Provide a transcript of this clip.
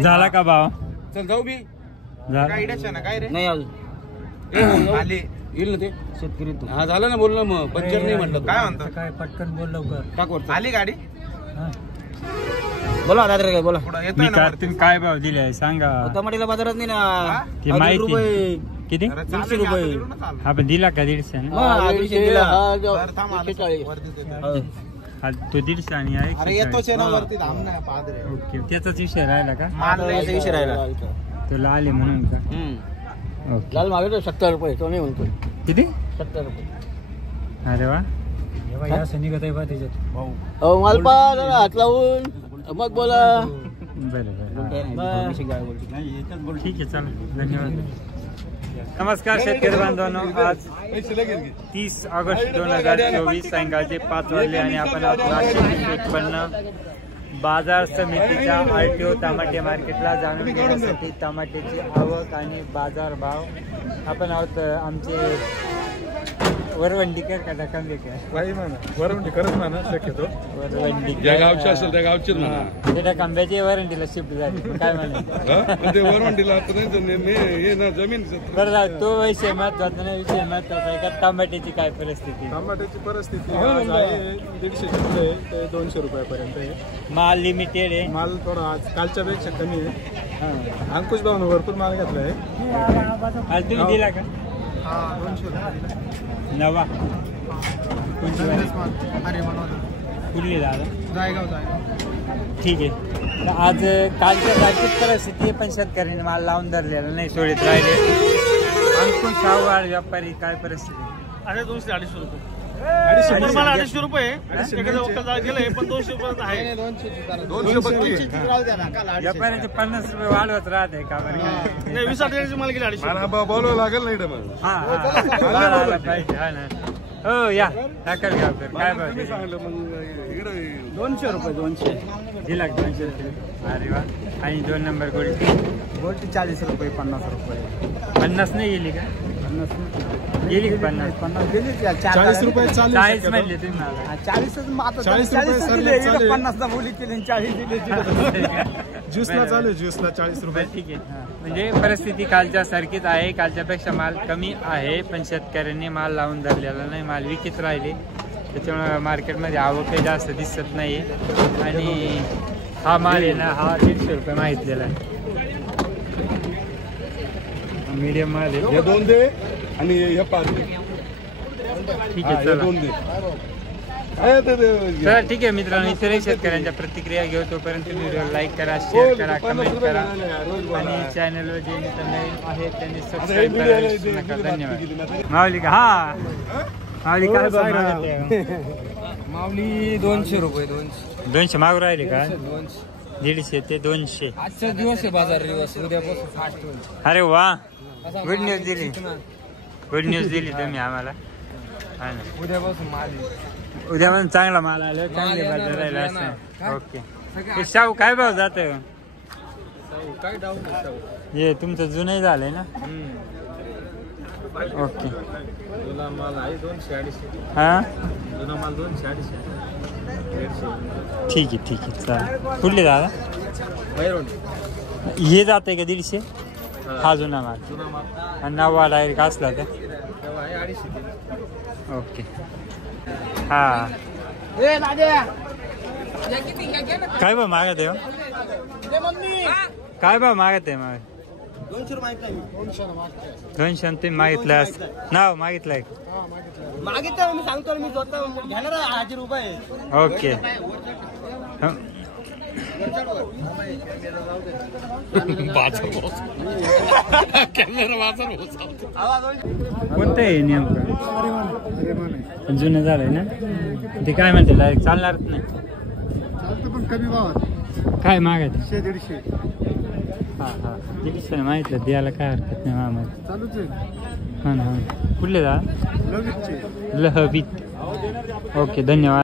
झाला का भाव? चल जाऊ बी काय रे नाही अजून आले येईल ना ते शेतकरी तू. हा झालं ना बोललो मग पंचर नाही म्हटलं काय म्हणतो काय पटकन बोल लवकर. टाकवर आली गाडी बोला दादा काय बोला. पुढं मी येतोय ना का वरती. तुम्ही काय भाव दिले सांगा. टमाटीला बाजारात नाही ना. ती 100 माहिती रुपये किती? अरे चालेल, 150 रुपये. आता तिकडून चालू. आपण दिला का 150 ना? मग 150 दिला. बरं, थांब, आलं. 140. वरती देतो. हो. हा, तो 150 आणि आहे अरे येतोच आहे ना वरती थांब ना पादरे ओके त्याचाच विषय राहिला का? माल नाही याचा विषय राहिला. तुला आले म्हणून का? ओके. लाल मागे 70 रुपये तो नाही म्हणतोय. किती? 70 रुपये. अरे वा. निघत आहे बा त्याच्यात अहो मालपा जरा हात लावून मग बोला. बरं बरं बरं. ठीक आहे चालेल धन्यवाद. नमस्कार शेतकरी बांधवांनो, आज 30 ऑगस्ट 2024 सायंकाळचे 5 वाजले आणि आपण आहोत नाशिक उत्पन्न बाजार समितीच्या RTO टमाटे मार्केटला जाणून घेण्यासाठी टमाट्याची आवक आणि बाजार भाव. आपण आहोत आमचे वरवंडीकर का ढकंबेकर? काही म्हणा वरवंडी करत म्हणा शक्यतो वरवंडीकर. ज्या गावचे असेल त्या गावचेच म्हणा. ते ढकंब्याचे वरवंडीला शिफ्ट झाले काय म्हणायचं? ते वरवंडीला हे ना जमीन बरं जाऊ, तो विषय महत्वाचा नाही. विषय महत्वाचा आहे का टमाट्याची काय परिस्थिती? टमाट्याची परिस्थिती आज आहे 150 रुपये ते 200 रुपयापर्यंत आहे. माल लिमिटेड आहे. माल थोडा आज कालच्या पेक्षा कमी आहे. हा. अंकुश भाऊन भरपूर माल घेतला आहे. आज तुम्ही दिला का? 200 नवा कुठली दादा? जायगाव ठीक आहे. तर आज कालच्या जागतिक परिस्थिती आहे, पण शेतकऱ्यांनी माल लावून धरलेला नाही, सोडीत राहिले. अंकुश शाहूवार व्यापारी काय परिस्थिती? अरे 200-250 रुपये. 250 रुपये गेले पण 200 पर्यंत आहे. 200 व्यापाऱ्यांचे 50 रुपये वाढवत राहते का बरं? नाही 20-28 माल गेले 250. बोलावं लागेल नाही डबल. हा पाहिजे हा ना. हो या टाकल गावकर काय भाव दिले? सांगलं मग इकडे 200 रुपये 200. दिला का 200 रुपये? अरे वा. आणि 2 नंबर गोल्टी गोल्टी 40 रुपये 50 रुपये. 50 नाही गेली का? 50 गेली का 50? 50 दिली 40 रुपये चालू 40 म्हणले तुम्ही मला. 40 40 रुपये दिले, 50 ला बोली केली 40 दिले. ज्यूसला चालू आहे, ज्यूसला 40 रुपये. बरं, ठीक आहे. म्हणजे परिस्थिती कालच्या सारखीच आहे, कालच्यापेक्षा माल कमी आहे, पण शेतकऱ्यांनी माल लावून धरलेला नाही, माल विकत राहिले. त्याच्यामुळे मार्केटमध्ये आवकही जास्त दिसत नाही. आणि हा माल आहे ना, हा 150 रुपये मागितलेला आहे. मीडियम माल आहे. हे 2 दे आणि हे 5 दे. ठीक आहे चला. 2 दे. तर ठीक आहे मित्रांनो, इतरही शेतकऱ्यांच्या प्रतिक्रिया घेऊ. तोपर्यंत व्हिडिओ लाईक करा, शेअर करा, कमेंट करा आणि चॅनलवर जे मित्र नवीन आहेत त्यांनी सबस्क्राईब करायला विसरू नका. धन्यवाद. माऊली का? हा माऊली काय भाव मागत आहे? माऊली 200 रुपये. 200 मागू राहिले का? 150 ते 200. आजचा दिवस आहे बाजार दिवस. उद्यापासून फास्ट होईल. अरे वा, गुड न्यूज दिली. गुड न्यूज दिली तुम्ही आम्हाला. हा ना, उद्यापासून माल उद्यापासून चांगला माल आला, चांगले बाजार राहिला असं. ओके. शाहू काय भाव जात? काय डाऊन हे तुमचं जुनही झालंय ना? ओके. जुना माल आहे 200-250. हा जुना माल 200-250. ठीक आहे ठीक आहे चालेल. कुठले दादा? हे जात आहे का 150? हा जुना माल. जुना माल आणि नवा डायरेक्ट असला तर तेव्हा आहे 250. ओके. हा काय भाव मागत आहे? काय भाव मागत आहे? मग 200 रुपये 200 तुम्ही मागितलं नाव मागितलंय? मागितलं मी सांगतो मी स्वतः घेणार 1000 रुपये. ओके. कोणतं आहे नेमकं? जुनं झालंय ना ते? काय म्हणते डायरेक्ट चालणारच नाही. पण कमी भावात काय मागत? 100-150. हा हा 150 मागितलं द्यायला काय हरकत नाही मामाला. चालूच आहे. हा ना. कुठले जा? लवितचे. लहबीत. ओके धन्यवाद.